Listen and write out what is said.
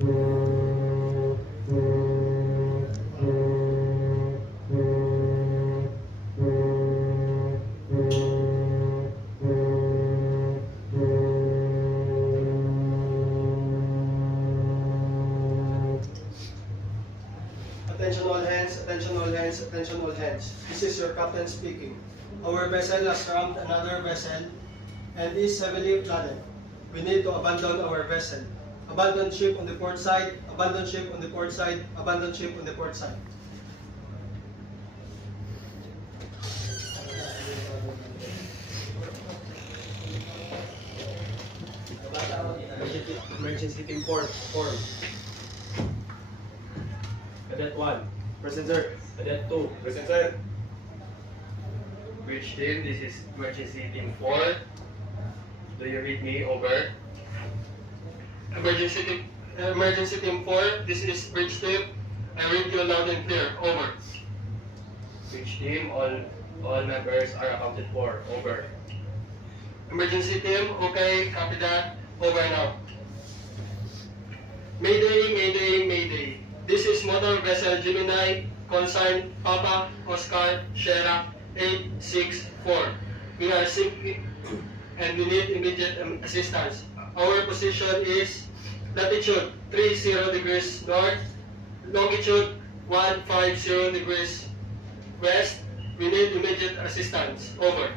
Attention all hands, attention all hands, attention all hands. This is your captain speaking. Our vessel has rammed another vessel and is heavily flooded. We need to abandon our vessel. Abandon ship on the port side, abandon ship on the port side, abandon ship on the port side. Emergency team form. Cadet 1. Present, sir. Cadet 2. Present, sir. Bridge team, this is emergency team 4. Do you read me? Over. Emergency team 4, this is bridge team. I read you loud and clear. Over. Bridge team, all members are accounted for. Over. Emergency team, okay, copy that. Over and out. Mayday, mayday, mayday. This is motor vessel Gemini, consign Papa Oscar Sierra 864. We are sinking and we need immediate assistance. Our position is latitude 30 degrees north, longitude 150 degrees west. We need immediate assistance. Over.